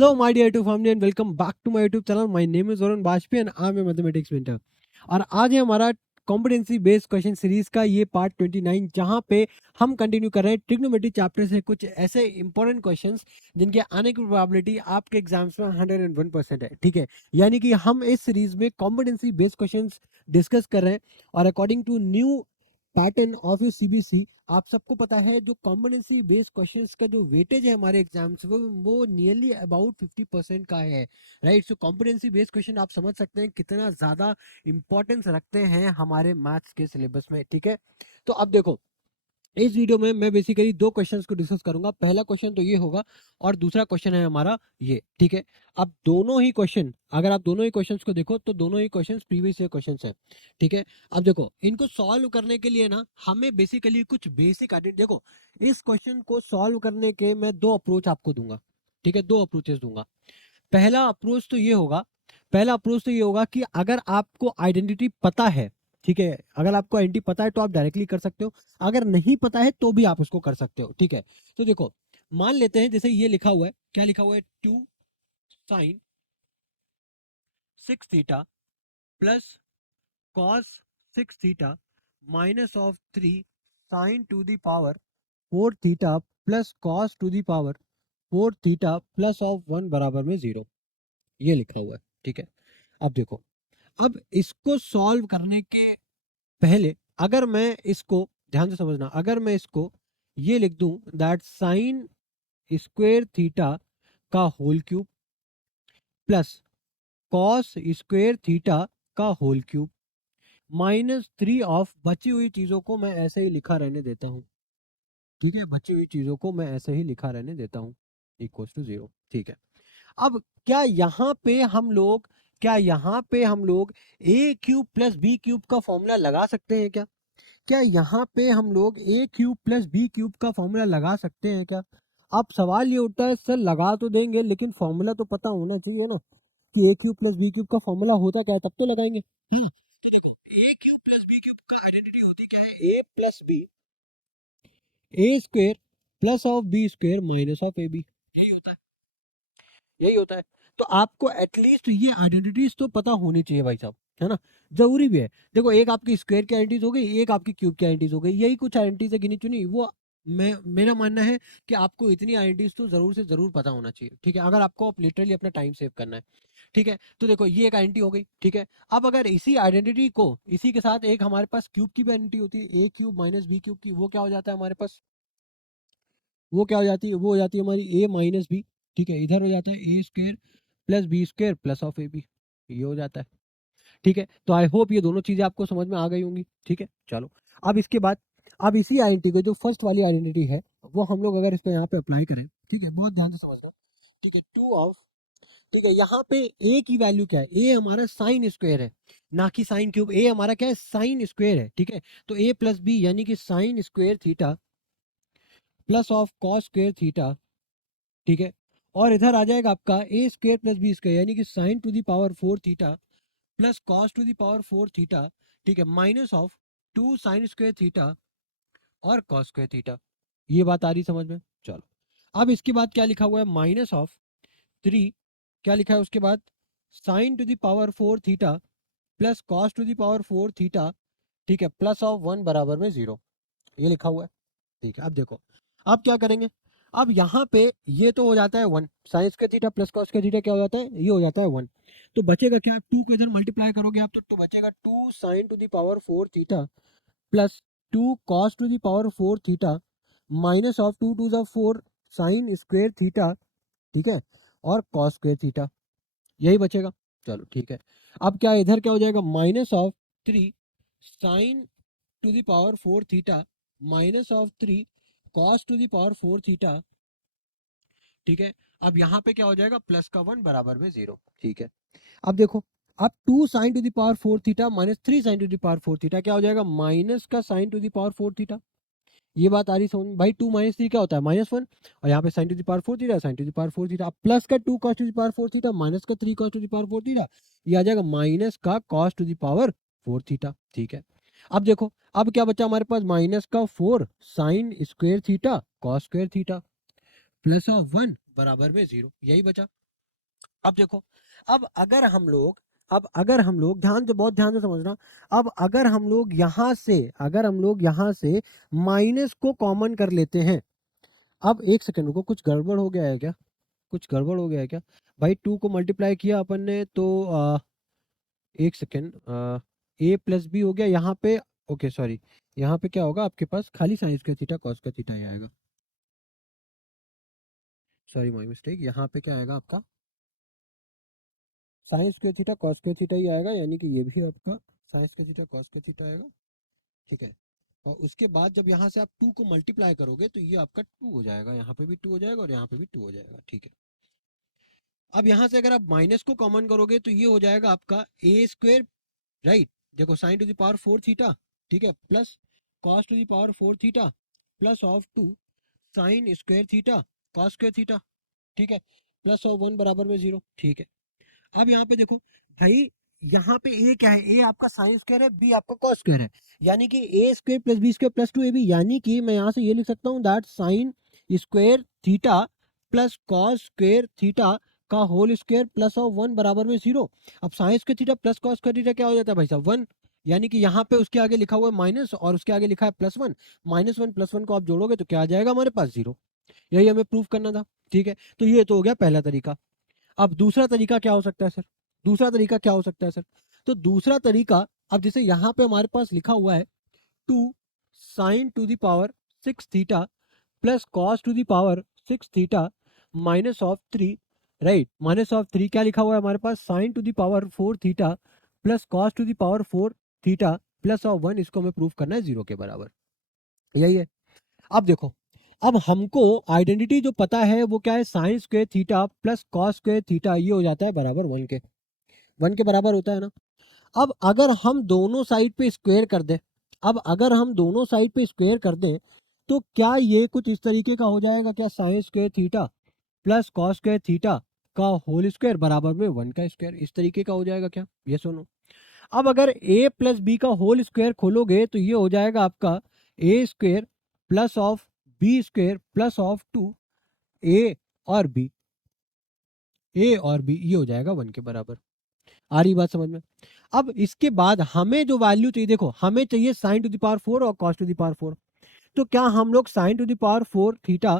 Hello, my dear YouTube family, and welcome back to my YouTube channel. My name is Varun Bajpayee and I'm a mathematics mentor. और आज है हमारा competency based question series का ये part 29, जहाँ पे हम कंटिन्यू कर रहे हैं ट्रिग्नोमेट्री चैप्टर से कुछ ऐसे इंपॉर्टेंट क्वेश्चंस जिनके आने की प्रोबेबिलिटी आपके एग्जाम्स में 101% है। ठीक है, यानी कि हम इस सीरीज में कॉम्पिटेंसी बेस्ड क्वेश्चंस डिस्कस कर रहे हैं और according to new pattern of यू सीबीसी आप सबको पता है जो कॉम्पिटेंसी बेस्ड क्वेश्चंस का जो वेटेज है हमारे एग्जाम्स में वो नियरली अबाउट 50% का है। राइट, सो कॉम्पिटेंसी बेस्ड क्वेश्चन आप समझ सकते हैं कितना ज्यादा इंपॉर्टेंस रखते हैं हमारे मैथ्स के सिलेबस में। ठीक है, तो अब देखो इस वीडियो में मैं बेसिकली दो क्वेश्चंस को डिस्कस करूंगा। पहला क्वेश्चन तो ये होगा और दूसरा क्वेश्चन है हमारा ये। ठीक है, अब दोनों ही क्वेश्चन, अगर आप दोनों ही क्वेश्चंस को देखो तो दोनों ही क्वेश्चंस प्रीवियस ईयर क्वेश्चंस हैं। ठीक है, अब देखो इनको सॉल्व करने के लिए ना हमें बेसिकली कुछ बेसिक आइडेंटिटी, देखो इस क्वेश्चन को सॉल्व करने के मैं दो अप्रोच आपको दूंगा। ठीक है, दो अप्रोचेस दूंगा। पहला अप्रोच तो ये होगा, पहला अप्रोच तो ये होगा कि अगर आपको आइडेंटिटी पता है, ठीक है, अगर आपको आइडेंटिटी पता है तो आप डायरेक्टली कर सकते हो, अगर नहीं पता है तो भी आप उसको कर सकते हो। ठीक है, तो देखो मान लेते हैं जैसे ये लिखा हुआ है, क्या लिखा हुआ है, 2 sin 6 theta plus cos 6 theta minus of 3 sin to the power 4 theta plus cos to the power 4 theta plus of 1 बराबर में 0, ये लिखा हुआ है। ठीक है, अब देखो, अब इसको सॉल्व करने के पहले अगर मैं इसको, ध्यान से समझना, अगर मैं इसको ये लिख दूं दैट साइन स्क्वायर थीटा का whole cube plus cos square theta का होल क्यूब -3 ऑफ, बची हुई चीजों को मैं ऐसे ही लिखा रहने देता हूं। ठीक है, बची हुई चीजों को मैं ऐसे ही लिखा रहने देता हूं इक्वल्स टू 0। ठीक है, अब क्या यहाँ पे हम लोग ए क्यूब प्लस बी क्यूब का फॉर्मूला लगा सकते हैं क्या? क्या यहाँ पे हम लोग ए क्यूब प्लस बी क्यूब का फॉर्मूला लगा सकते हैं क्या? अब सवाल ये उठता है सर लगा तो देंगे लेकिन फॉर्मूला तो पता होना चाहिए ना कि a cube plus B cube का फॉर्मूला होता क्या है, तब तो लगाएंगे। तो देखो a cube plus B cube का आइडेंटिटी होती क्या है, a plus b a square plus of b square minus of a b, यही होता है, यही होता है। तो आपको एटलीस्ट ये आइडेंटिटीज तो पता होनी चाहिए भाई साहब, है ना, जरूरी भी है। देखो एक आपकी स्क्वायर की आइडेंटिटीज हो गई, एक आपकी क्यूब की आइडेंटिटीज हो गई, यही कुछ आइडेंटिटीज है गिनी चुनी, वो मैं, मेरा मानना है कि आपको इतनी आइडेंटिटीज तो जरूर से जरूर पता होना चाहिए। ठीक है, अगर आपको लिटरली अपना टाइम सेव करना है। ठीक है, तो देखो ये एक आइडेंटिटी हो गई। ठीक है, अब अगर इसी आइडेंटिटी को इसी के साथ एक हमारे पास क्यूब की भी आइडेंटिटी होती है, ए क्यूब माइनस बी क्यूब की, वो क्या हो जाता है हमारे पास, वो क्या हो जाती है, वो हो जाती है हमारी ए माइनस बी। ठीक है, इधर हो जाता है a square plus b square plus of a b, ये हो जाता है। ठीक है, तो आई होप ये दोनों चीजें आपको समझ में आ गई होंगी। ठीक है, चलो अब इसके बाद, अब इसी आइडेंटिटी को, जो फर्स्ट वाली आइडेंटिटी है, वो हम लोग अगर इसको यहाँ पे अप्लाई करें, ठीक है, बहुत ध्यान से समझना। ठीक है, 2 ऑफ, ठीक है, यहाँ पे ए की वैल्यू क्या है, ए हमारा साइन स्क्वायर है, ना कि साइन क्यूब, ए हमारा क्या है, साइन स्क्वायर है। ठीक है, तो ए प्लस बी यानी कि sign square theta plus of cos square theta. ठीक है, और इधर आ जाएगा आपका a square plus b square यानी कि sign to the power 4 theta plus cos to the power 4 theta. ठीक है, minus of 2 sign square theta और कॉस स्क्वायर थीटा। ये बात आ रही समझ में? चलो अब इसके बाद क्या लिखा हुआ है, माइनस ऑफ 3, क्या लिखा है उसके बाद, sign to the power 4 theta plus cos to the power 4 theta. ठीक है, प्लस ऑफ 1 बराबर में 0, ये लिखा हुआ है। ठीक है, अब देखो अब क्या करेंगे, अब यहाँ पे ये तो हो जाता है 1, साइंस का थीटा प्लस कॉस का थीटा क्या हो जाता है, ये हो जाता है 1। तो बचेगा क्या, 2 को इधर मल्टीप्लाई करोगे आप तो बचेगा 2 sine to the power 4 theta plus 2 cos to the power 4 theta minus of 2 to the 4 sine square theta. ठीक है, और कॉस स्क्वायर थीटा, यही बचेगा। चलो ठीक है, अब क्या इधर क्या हो जाएगा, minus of 3 sign to the power 4 theta minus of 3 cos to the power 4 theta. ठीक है, अब यहाँ पे क्या हो जाएगा, प्लस का 1 बराबर में 0। ठीक है, अब देखो, अब 2 sine to the power 4 theta minus 3 sign to the power 4 theta क्या हो जाएगा, माइनस का sign to the power 4 theta. ये बात आ रही समझ भाई, 2 माइनस 3 क्या होता है, -1, और यहाँ पे sign to the power 4 theta, sign to the power 4 theta, अब प्लस का 2 cos to the power 4 theta minus का 3 cos to the power 4 theta, ये आ जाएगा माइनस का cos to the power 4 theta. ठीक है, अब देखो अब क्या बचा हमारे पास, माइनस का 4 sine square theta cos square theta plus of 1 बराबर में 0, यही बचा। अब देखो, अब अगर हम लोग ध्यान से, बहुत ध्यान से समझना, अब अगर हम लोग यहाँ से माइनस को कॉमन कर लेते हैं। अब एक सेकंड रुको, कुछ गड़बड़ हो गया है क्या? कुछ गड़बड़ हो गया है क्या? भाई 2 को मल्टीप्लाई किया अपन ने तो एक सेकेंड, ए प्लस बी हो गया यहाँ पे। ओके सॉरी, यहाँ पे क्या होगा आपके पास, खाली sine square theta cos square theta ही आएगा। सॉरी माय मिस्टेक, यहाँ पे क्या आएगा आपका, sine square theta cos square theta ही आएगा, यानी कि ये भी आपका sine square theta cos square theta आएगा। ठीक है, और उसके बाद जब यहाँ से आप 2 को मल्टीप्लाई करोगे तो ये आपका 2 हो जाएगा, यहाँ पे भी 2 हो जाएगा और यहाँ पे भी 2 हो जाएगा। ठीक है, अब यहाँ से अगर आप माइनस को कॉमन करोगे तो ये हो जाएगा आपका ए स्क्वायर, राइट। देखो sign to the power 4 theta, ठीक है, plus cos to the power 4 theta plus of 2 sign square theta cos square theta. ठीक है, प्लस ऑफ 1 बराबर में 0। ठीक है, अब यहाँ पे देखो भाई, यहाँ पे ए क्या है, ए आपका साइन स्क्वायर है, बी आपका कॉस स्क्वायर है, यानी कि a square plus b square plus 2ab, यानी कि मैं यहाँ से ये लिख सकता हूँ that sine square theta plus cos square theta का होल स्क्वायर प्लस ऑफ 1 बराबर में 0। अब sign square theta plus cos square theta क्या हो जाता है भाई साहब, 1, यानी कि यहाँ पे उसके आगे लिखा हुआ है माइनस और उसके आगे लिखा है +1, -1 +1 को आप जोड़ोगे तो क्या आ जाएगा हमारे पास, 0। यही हमें प्रूफ करना था। ठीक है, तो ये तो हो गया पहला तरीका। अब दूसरा तरीका क्या हो सकता है सर? दूसरा तरीका क्या हो सकता है सर? तो दूसरा तरीका, अब जैसे यहाँ पे हमारे पास लिखा हुआ है 2 sine to the power 6 theta plus cos to the power 6 theta minus of 3, right. Minus of 3 क्या लिखा हुआ है हमारे पास, sine to the power 4 theta plus cos to the power 4 theta plus of 1, इसको हमें प्रूफ करना है 0 के बराबर। यही है। अब देखो, अब हमको आइडेंटिटी जो पता है वो क्या है, sign square theta plus cos square theta, ये हो जाता है बराबर 1 के। 1 के बराबर होता है ना। अब अगर हम दोनों साइड पे स्क्वायर कर दें, अब अगर हम दोनों साइड पे स्क्वायर कर दें तो क्या ये कुछ इस तरीके का हो जाएगा क्या, sine square theta plus cos square theta का होल स्क्वायर बराबर में 1 का स्क्वायर, इस तरीके का हो जाएगा क्या, ये सुनो। अब अगर a प्लस बी का होल स्क्वायर खोलोगे तो ये हो जाएगा आपका a square plus of b square plus of 2 a और बी, ए और बी ये हो जाएगा 1 के बराबर। आ रही बात समझ में? अब इसके बाद हमें जो वैल्यू चाहिए, देखो हमें चाहिए साइन टू द पावर 4 और कॉस टू द पावर 4। तो क्या हम लोग sign to the power 4 theta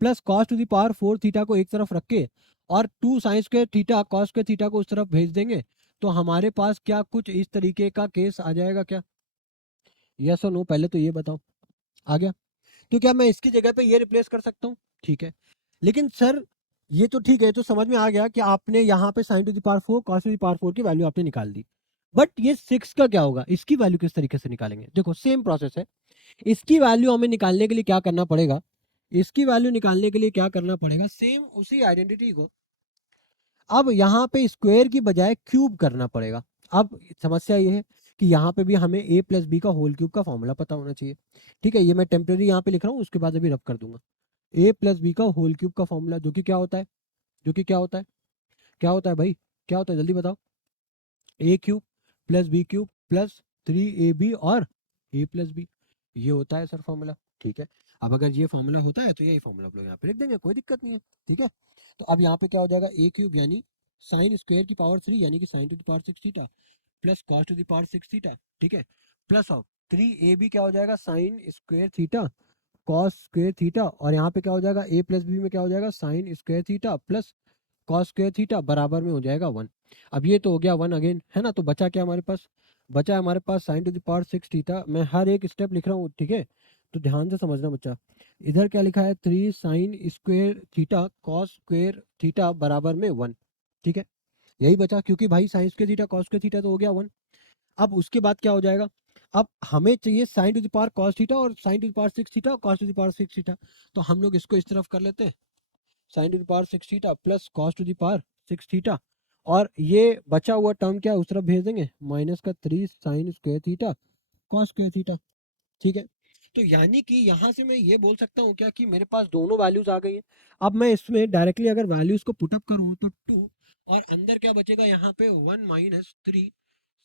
plus cos to the power 4 theta को एक तरफ रख के और 2 sign square theta cos square theta को उस तरफ भेज देंगे तो हमारे पास क्या कुछ इस तरीके का केस आ जाएगा क्या? यस और नो, पहले तो ये बताओ। आ गया? तो क्या मैं इसकी जगह पे ये रिप्लेस कर सकता हूँ? ठीक है, लेकिन सर ये तो ठीक है, तो समझ में आ गया कि आपने यहाँ पे sign to the power 4 cos to the power 4 की वैल्यू आपने निकाल दी। बट ये 6 का क्या होगा, इसकी वैल्यू किस तरीके से निकालेंगे? देखो सेम प्रोसेस है। इसकी वैल्यू हमें निकालने के लिए क्या करना पड़ेगा, इसकी वैल्यू निकालने के लिए क्या करना पड़ेगा, सेम उसी आइडेंटिटी को अब यहाँ पे स्क्वायर की बजाय क्यूब करना पड़ेगा। अब समस्या ये है कि यहाँ पे भी हमें a प्लस बी का होल क्यूब का फॉर्मूला पता होना चाहिए। ठीक है, ये मैं टेम्परेरी यहाँ पे लिख रहा हूँ, उसके बाद अभी रब कर दूंगा। a प्लस बी का होल क्यूब का फॉर्मूला जो कि क्या होता है, जो कि क्या होता है, क्या होता है भाई, क्या होता है जल्दी बताओ। a cube plus B cube प्लस 3ab और a प्लस बी, ये होता है सर फॉर्मूला। ठीक है, अब अगर ये फॉर्मूला होता है तो यही फॉर्मूला आप लोग यहाँ पे लिख देंगे, कोई दिक्कत नहीं है। ठीक है, तो अब यहाँ पे क्या हो जाएगा, a क्यूब यानी साइन स्क्वायर की पावर 3 यानी कि sign to the power 6 theta plus cos to the power 6 theta. ठीक है, प्लस ऑफ 3ab क्या हो जाएगा, sign square theta cos square theta, और यहाँ पे क्या हो जाएगा a प्लस बी में क्या हो जाएगा, sign square theta plus cos square theta बराबर में हो जाएगा 1। अब ये तो हो गया 1 अगेन, है ना। तो बचा क्या हमारे पास, बचा है हमारे पास sine to the power 6 theta. मैं हर एक स्टेप लिख रहा हूँ, ठीक है, तो ध्यान से समझना बच्चा। इधर क्या लिखा है, 3 sign square theta cos square theta बराबर में 1। ठीक है, यही बचा, क्योंकि भाई sign square theta cos square theta तो हो गया 1। अब उसके बाद क्या हो जाएगा, अब हमें चाहिए sine to the power cos theta और sine to the power 6 theta और cos to the power 6 theta. तो हम लोग इसको इस तरफ कर लेते हैं, sine to the power 6 theta plus cos to the power 6 theta, और ये बचा हुआ टर्म क्या है उस तरफ भेज देंगे, माइनस का 3 sign square theta cos square theta. ठीक है, तो यानी कि यहाँ से मैं ये बोल सकता हूँ क्या कि मेरे पास दोनों वैल्यूज आ गई हैं। अब मैं इसमें डायरेक्टली अगर वैल्यूज को पुटअप करूँ तो 2, और अंदर क्या बचेगा यहाँ पे 1 minus 3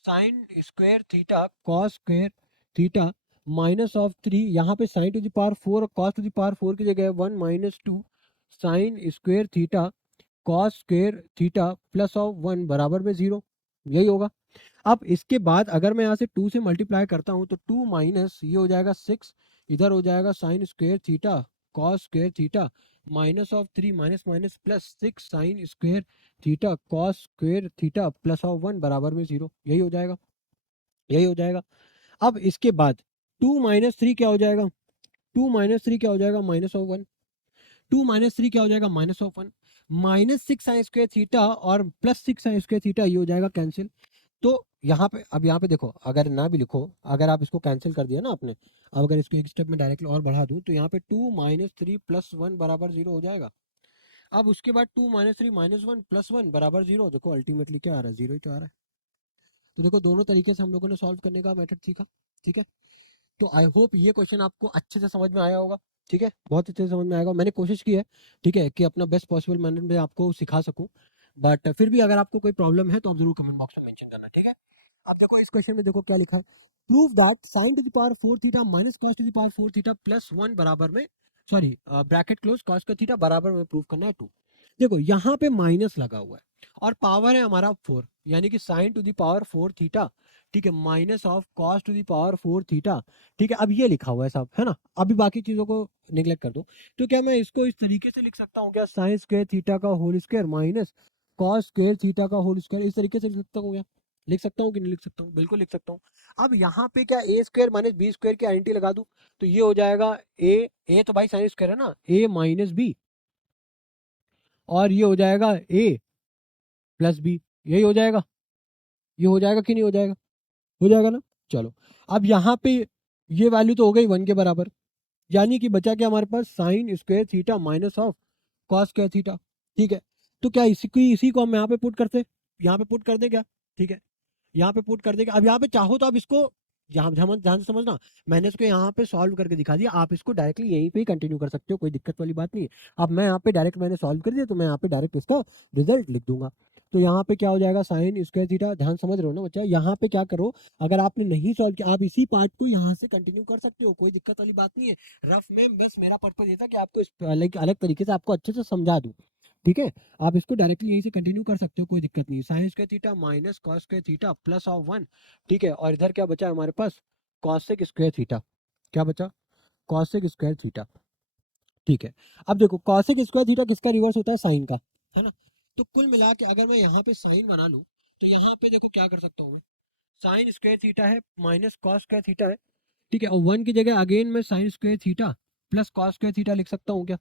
sign square theta cos square theta minus of 3, यहाँ पे साइन टू द पावर 4 और कॉस टू द पावर 4 की जगह 1 minus 2 sign square theta cos square theta plus of 1 बराबर में 0, यही होगा। अब इसके बाद अगर मैं यहाँ से 2 से मल्टीप्लाई करता हूँ तो 2 माइनस ये हो जाएगा 6, इधर हो जाएगा sign square theta cos square theta minus of 3 minus minus plus 6 sign square theta cos square theta plus of 1 बराबर में 0, यही हो जाएगा, यही हो जाएगा। अब इसके बाद 2 माइनस 3 क्या हो जाएगा, 2 माइनस 3 क्या हो जाएगा, माइनस ऑफ 1, 2 माइनस 3 क्या हो जाएगा, minus of 1, minus 6 sign square theta और प्लस 6 साइन स्क्वायर थीटा, ये हो जाएगा कैंसिल। तो यहाँ पे अब यहाँ पे देखो, अगर ना भी लिखो, अगर आप इसको कैंसिल कर दिया ना आपने, अब अगर इसको एक स्टेप में डायरेक्टली और बढ़ा दूं तो यहाँ पे 2 माइनस 3 प्लस 1 बराबर 0 हो जाएगा। अब उसके बाद 2 माइनस 3 माइनस 1 प्लस 1 बराबर 0, देखो अल्टीमेटली क्या आ रहा है, 0 ही तो आ रहा है। तो देखो दोनों तरीके से हम लोगों ने सॉल्व करने का मेथड सीखा, ठीक है। तो आई होप ये क्वेश्चन आपको अच्छे से समझ में आया होगा, ठीक है, बहुत अच्छे से समझ में आएगा। मैंने कोशिश की है, ठीक है, कि अपना बेस्ट पॉसिबल मैनर में आपको सिखा सकूं, बट फिर भी अगर आपको कोई प्रॉब्लम है तो आप जरूर कमेंट बॉक्स में मेंशन करना, ठीक है। अब देखो इस क्वेश्चन में देखो क्या लिखा है, prove that sine to the power 4 theta minus cos to the power 4 theta plus 1 बराबर में, सॉरी ब्रैकेट क्लोज, कॉस का थीटा बराबर में प्रूव करना है 2। देखो यहाँ पे माइनस लगा हुआ है और पावर है हमारा 4, यानी कि sign to the power 4 theta, ठीक है, minus of cos to the power 4 theta, ठीक है। अब ये लिखा हुआ है सब, है ना, अभी बाकी चीजों को निगलेक्ट कर दो। तो क्या मैं इसको इस तरीके से लिख सकता हूँ क्या, साइन स्क्वायर थीटा का whole square minus cos square theta का होल स्क्वायर, इस तरीके से लिख सकता हूँ क्या, लिख सकता हूँ कि नहीं लिख सकता हूँ, बिल्कुल लिख सकता हूँ। अब यहाँ पे क्या ए स्क्वायर माइनस बी स्क्वायर की आइडेंटिटी लगा दूं तो ये हो जाएगा ए तो भाई साइन स्क्वायर है ना, ए माइनस बी, और ये हो जाएगा ए प्लस बी, यही हो जाएगा, ये हो जाएगा कि नहीं हो जाएगा, हो जाएगा ना। चलो अब यहाँ पे ये वैल्यू तो हो गई 1 के बराबर, यानी कि बचा क्या हमारे पास, sine square theta minus of cos square theta, ठीक है। तो क्या इसी को हम यहाँ पे पुट करते, यहाँ पे पुट कर दे क्या, ठीक है, यहाँ पे पुट कर देगा। अब यहाँ पे चाहो तो आप इसको, यहाँ ध्यान ध्यान से समझना, मैंने इसको यहाँ पे सॉल्व करके दिखा दिया, आप इसको डायरेक्टली यहीं पे ही कंटिन्यू कर सकते हो, कोई दिक्कत वाली बात नहीं है। अब मैं यहाँ पे डायरेक्ट मैंने सॉल्व कर दिया तो मैं यहाँ पे डायरेक्ट इसका रिजल्ट लिख दूंगा। तो यहाँ पे क्या हो जाएगा, साइन स्क्वायर थीटा, ध्यान समझ रहे हो ना बच्चा, यहाँ पे क्या करो, अगर आपने नहीं सॉल्व किया आप इसी पार्ट को यहाँ से कंटिन्यू कर सकते हो, कोई दिक्कत वाली बात नहीं है। रफ में बस मेरा पर्पज ये था कि आपको इस अलग तरीके से आपको अच्छे से समझा दूं, ठीक है। आप इसको डायरेक्टली यहीं से कंटिन्यू कर सकते हो, कोई दिक्कत नहीं। Sign square theta minus cos square theta plus of 1, ठीक है, और इधर क्या बचा हमारे पास, कॉसेक स्क्वायर थीटा, क्या बचा, कॉसेक स्क्वायर थीटा, ठीक है। अब देखो कॉसेक स्क्वायर थीटा किसका रिवर्स होता है, साइन का, है ना। तो कुल मिला के अगर मैं यहाँ पे साइन बना लूँ तो यहाँ पे देखो क्या कर सकता हूँ मैं, साइन स्क्वायर थीटा है माइनस कॉस स्क्वायर थीटा है, ठीक है, और 1 की जगह अगेन मैं sign square theta plus cos square theta लिख सकता हूँ क्या,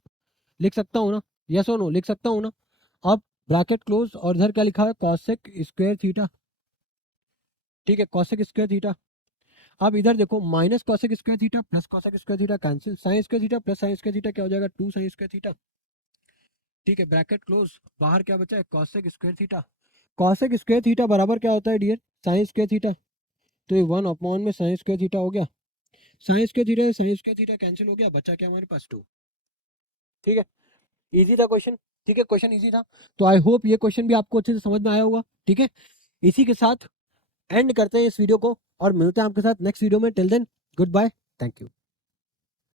लिख सकता हूँ ना, यस और नो, लिख सकता हूँ ना। अब ब्रैकेट क्लोज और इधर क्या लिखा है, कॉसेक स्क्वायर थीटा, ठीक है, कॉसेक स्क्वायर थीटा। अब इधर देखो minus cosec square theta plus cosec square theta cancel, sign square theta plus sign square theta क्या हो जाएगा, 2 साइन स्क्वायर थीटा, ठीक है, ब्रैकेट क्लोज, बाहर क्या बचा है, cosec square theta. Cosec square theta बराबर क्या होता है डियर, साइन स्क्वायर थीटा, तो ये 1 अपॉन में साइन स्क्वायर थीटा हो गया, sign square theta sine square theta cancel हो गया, बचा क्या हमारे पास 2, ठीक है। इजी था क्वेश्चन, ठीक है, क्वेश्चन इजी था। तो आई होप ये क्वेश्चन भी आपको अच्छे से समझ में आया होगा, ठीक है। इसी के साथ एंड करते हैं इस वीडियो को और मिलते हैं आपके साथ नेक्स्ट वीडियो में, till then goodbye, thank you.